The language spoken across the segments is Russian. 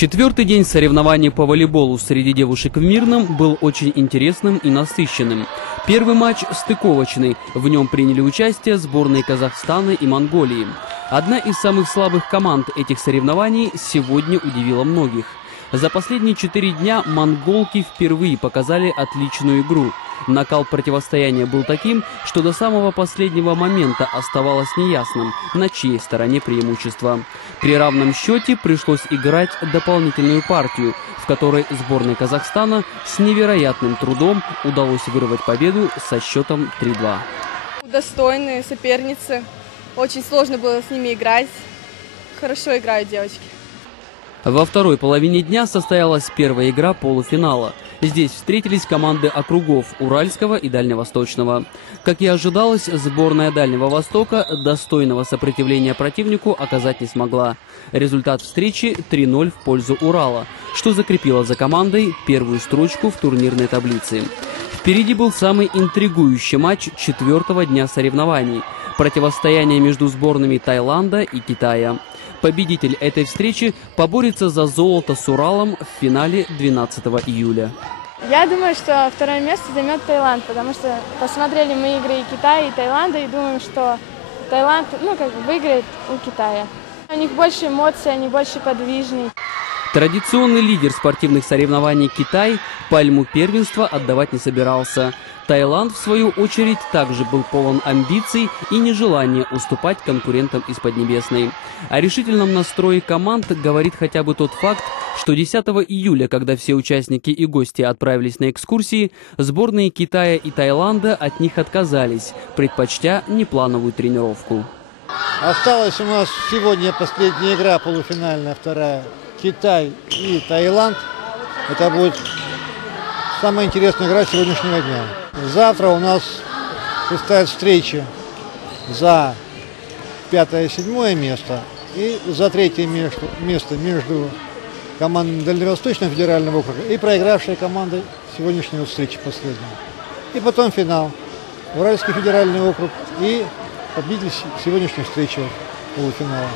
Четвертый день соревнований по волейболу среди девушек в Мирном был очень интересным и насыщенным. Первый матч стыковочный. В нем приняли участие сборные Казахстана и Монголии. Одна из самых слабых команд этих соревнований сегодня удивила многих. За последние 4 дня монголки впервые показали отличную игру. Накал противостояния был таким, что до самого последнего момента оставалось неясным, на чьей стороне преимущество. При равном счете пришлось играть дополнительную партию, в которой сборной Казахстана с невероятным трудом удалось вырвать победу со счетом 3-2. Достойные соперницы. Очень сложно было с ними играть. Хорошо играют девочки. Во второй половине дня состоялась первая игра полуфинала. Здесь встретились команды округов Уральского и Дальневосточного. Как и ожидалось, сборная Дальнего Востока достойного сопротивления противнику оказать не смогла. Результат встречи 3-0 в пользу Урала, что закрепило за командой первую строчку в турнирной таблице. Впереди был самый интригующий матч четвертого дня соревнований – противостояние между сборными Таиланда и Китая. Победитель этой встречи поборется за золото с Уралом в финале 12 июля. Я думаю, что второе место займет Таиланд, потому что посмотрели мы игры и Китая, и Таиланда, и думаем, что Таиланд выиграет у Китая. У них больше эмоций, они больше подвижнее. Традиционный лидер спортивных соревнований Китай пальму первенства отдавать не собирался. Таиланд, в свою очередь, также был полон амбиций и нежелания уступать конкурентам из Поднебесной. О решительном настрое команд говорит хотя бы тот факт, что 10 июля, когда все участники и гости отправились на экскурсии, сборные Китая и Таиланда от них отказались, предпочтя неплановую тренировку. Осталась у нас сегодня последняя игра, полуфинальная, вторая. Китай и Таиланд. Это будет самая интересная игра сегодняшнего дня. Завтра у нас предстоят встречи за 5-е и 7-е место и за 3-е место между командой Дальневосточного федерального округа и проигравшей командой сегодняшней встречи последней. И потом финал. Уральский федеральный округ и победитель сегодняшней встречи полуфинала.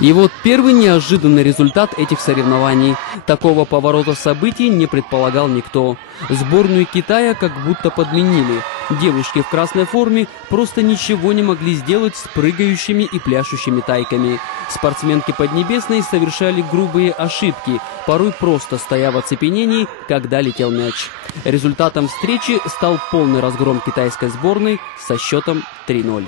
И вот первый неожиданный результат этих соревнований. Такого поворота событий не предполагал никто. Сборную Китая как будто подменили. Девушки в красной форме просто ничего не могли сделать с прыгающими и пляшущими тайками. Спортсменки Поднебесной совершали грубые ошибки, порой просто стоя в оцепенении, когда летел мяч. Результатом встречи стал полный разгром китайской сборной со счетом 3-0.